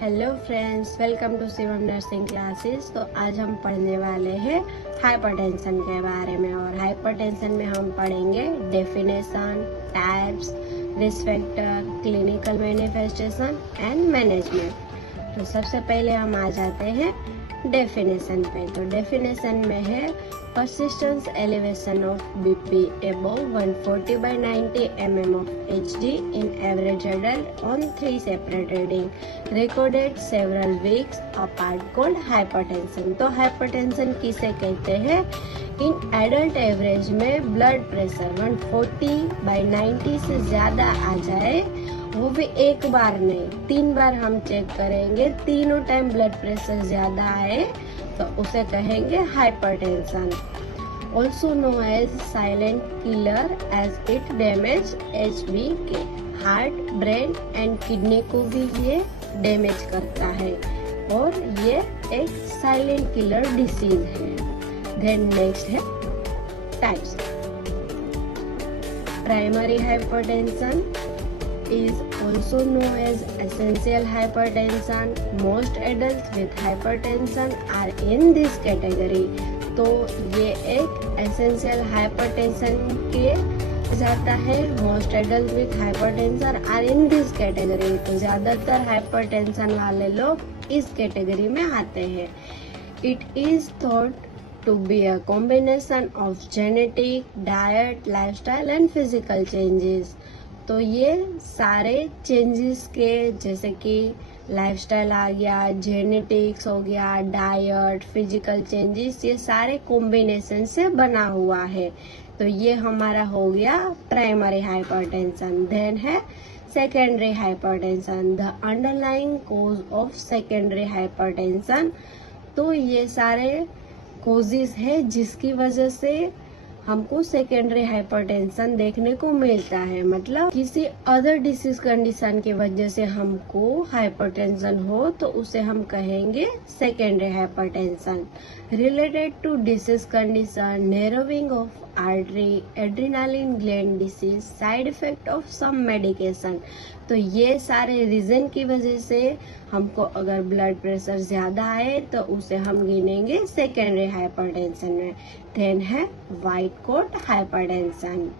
Hello friends, welcome to Shivam nursing classes. तो आज हम पढ़ने वाले हैं हाइपरटेंशन के बारे में। और हाइपरटेंशन में हम पढ़ेंगे definition, types, risk factor, clinical manifestation and management. तो सबसे पहले हम आ जाते हैं डेफिनेशन पे। तो डेफिनेशन में है persistence elevation of BP above 140 by 90 mm of HD in average adult on 3 separate reading recorded several weeks apart called hypertension। तो hypertension किसे कहते हैं? इन एडल्ट एवरेज में ब्लड प्रेशर 140 by 90 से ज्यादा आ जाए, वो भी एक बार नहीं 3 बार हम चेक करेंगे, तीनों टाइम ब्लड प्रेशर ज्यादा आए तो उसे कहेंगे hypertension. Also known as silent killer as it damage HB के हार्ट, ब्रेन एंड किडनी को भी ये डैमेज करता है और ये एक साइलेंट किलर डिसीज है। देन नेक्स्ट है types. Primary hypertension is also known as essential hypertension. Most adults with hypertension are in this category। तो ये एक essential hypertension के जाता है। Most adults with hypertension are in this category। तो ज्यादातर hypertension वाले लोग इस कैटेगरी में आते हैं। It is thought to be a combination of genetic, diet, lifestyle and physical changes। तो ये सारे चेंजेस के, जैसे कि लाइफस्टाइल आ गया, जेनेटिक्स हो गया, डाइट, फिजिकल चेंजेस, ये सारे कॉम्बिनेशन से बना हुआ है। तो ये हमारा हो गया प्राइमरी हाइपरटेंशन। देन है secondary hypertension, the underlying cause of secondary hypertension. तो ये सारे कोजेस है जिसकी वजह से हमको सेकेंडरी हाइपरटेंशन देखने को मिलता है। मतलब किसी अदर डिसीज कंडीशन की वजह से हमको हाइपरटेंशन हो तो उसे हम कहेंगे secondary hypertension. Related to disease condition, narrowing of artery, adrenaline gland disease, side effect of some medication. तो ये सारे रीजन की वजह से हमको अगर ब्लड प्रेशर ज्यादा आए तो उसे हम गिनेंगे सेकेंडरी हाइपरटेंशन में। देन है white coat hypertension.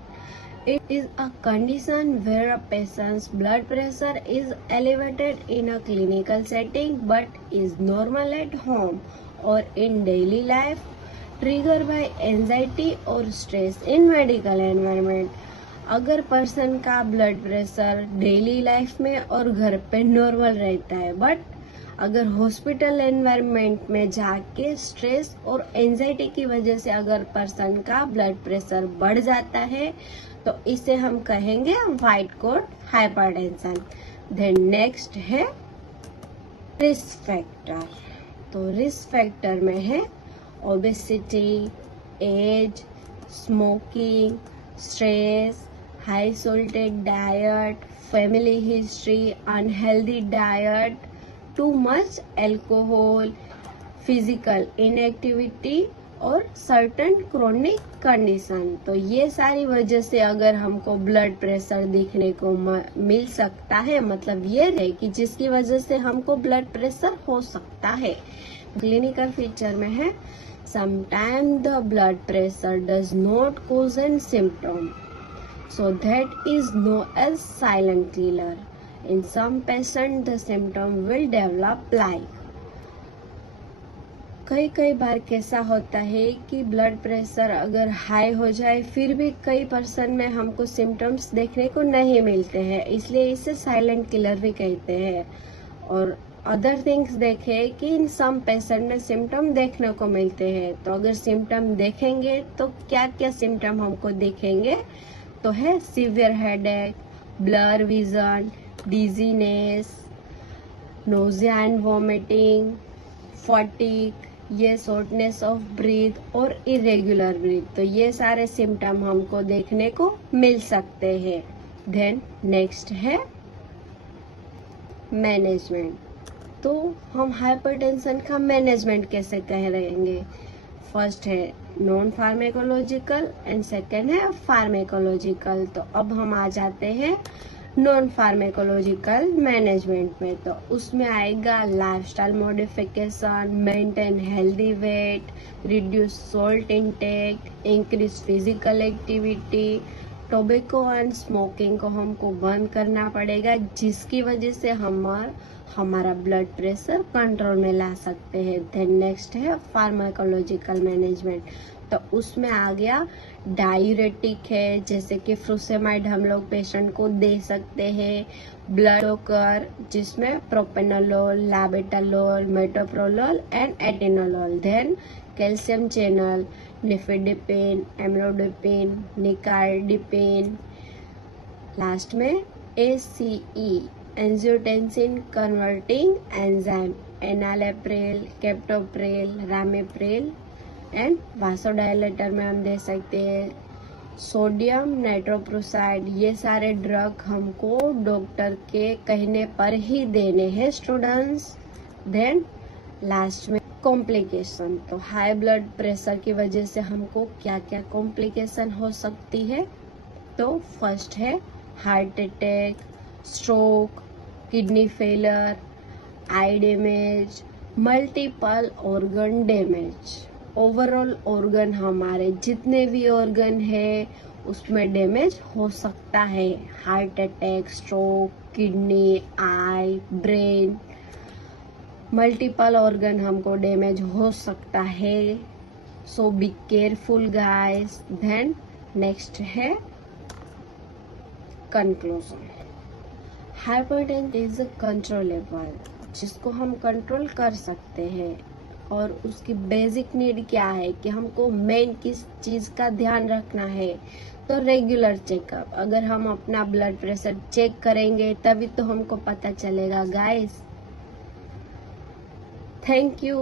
It is a condition where a patient's blood pressure is elevated in a clinical setting but is normal at home or in daily life, triggered by anxiety or stress in medical environment। अगर person का blood pressure daily life में और घर पे normal रहता है, but अगर hospital environment में जाके स्ट्रेस और एंजाइटी की वजह से अगर पर्सन का ब्लड प्रेशर बढ़ जाता है तो इसे हम कहेंगे white coat hypertension. Then next है रिस्क फैक्टर। तो रिस्क फैक्टर में है obesity, age, smoking, stress, high salted diet, family history, unhealthy diet, too much alcohol, physical inactivity और सर्टेन क्रोनिक कंडीशन। तो ये सारी वजह से अगर हमको ब्लड प्रेशर दिखने को मिल सकता है, मतलब ये है कि जिसकी वजह से हमको ब्लड प्रेशर हो सकता है। क्लिनिकल फीचर में है sometime the blood pressure does not cause an symptom, so that is known as silent killer। In some patient the symptom will develop like। कई बार कैसा होता है कि ब्लड प्रेशर अगर हाई हो जाए फिर भी कई पर्सन में हमको सिम्टम्स देखने को नहीं मिलते हैं, इसलिए इसे साइलेंट किलर भी कहते हैं। और अदर थिंग्स देखे कि इन सम पेशेंट में सिम्टम देखने को मिलते हैं। तो अगर सिम्टम देखेंगे तो क्या क्या सिम्टम हमको दिखेंगे? तो है severe headache, blur vision, dizziness, nausea and vomiting, fatigue, ये शॉर्टनेस ऑफ ब्रीथ और इरेगुलर ब्रीथ। तो ये सारे सिम्टम हमको देखने को मिल सकते हैं। देन नेक्स्ट है मैनेजमेंट। तो हम हाइपरटेंशन का मैनेजमेंट कैसे कह रहेंगे? फर्स्ट है नॉन फार्मेकोलॉजिकल एंड सेकेंड है फार्मेकोलॉजिकल। तो अब हम आ जाते हैं नॉन फार्मेकोलॉजिकल मैनेजमेंट में तो उसमें आएगा lifestyle modification, maintain healthy weight, reduce salt intake, increase physical activity, tobacco and smoking को हमको बंद करना पड़ेगा, जिसकी वजह से हमारा ब्लड प्रेशर कंट्रोल में ला सकते हैं। देन नेक्स्ट है फार्माकोलॉजिकल मैनेजमेंट, तो उसमें आ गया डायूरेटिक है, जैसे कि फ्रूसेमाइड हम लोग पेशेंट को दे सकते हैं, ब्लड ब्लॉकर जिसमें propranolol, labetalol, metoprolol and atenolol, then calcium channel, nifedipine, amlodipine, nicardipine, last में ACE angiotensin converting enzyme, enalapril, captopril, ramipril and vasodilator में हम दे सकते हैं सोडियम नाइट्रोप्रोसाइड। ये सारे ड्रग हमको डॉक्टर के कहने पर ही देने हैं स्टूडेंट्स। देन लास्ट में कॉम्प्लिकेशन, तो हाई ब्लड प्रेशर की वजह से हमको क्या क्या कॉम्प्लिकेशन हो सकती है, तो फर्स्ट है heart attack, stroke, kidney failure, eye damage, multiple organ damage. Overall organ हमारे जितने भी ऑर्गन है उसमें डैमेज हो सकता है, heart attack, stroke, kidney, eye, brain, multiple organ हमको डैमेज हो सकता है। So be careful guys. Then next है कंक्लूजन। हाइपरटेंशन इज कंट्रोलेबल, जिसको हम कंट्रोल कर सकते हैं, और उसकी बेसिक नीड क्या है कि हमको मेन किस चीज का ध्यान रखना है, तो रेगुलर चेकअप। अगर हम अपना ब्लड प्रेशर चेक करेंगे तभी तो हमको पता चलेगा गाइस। Thank you.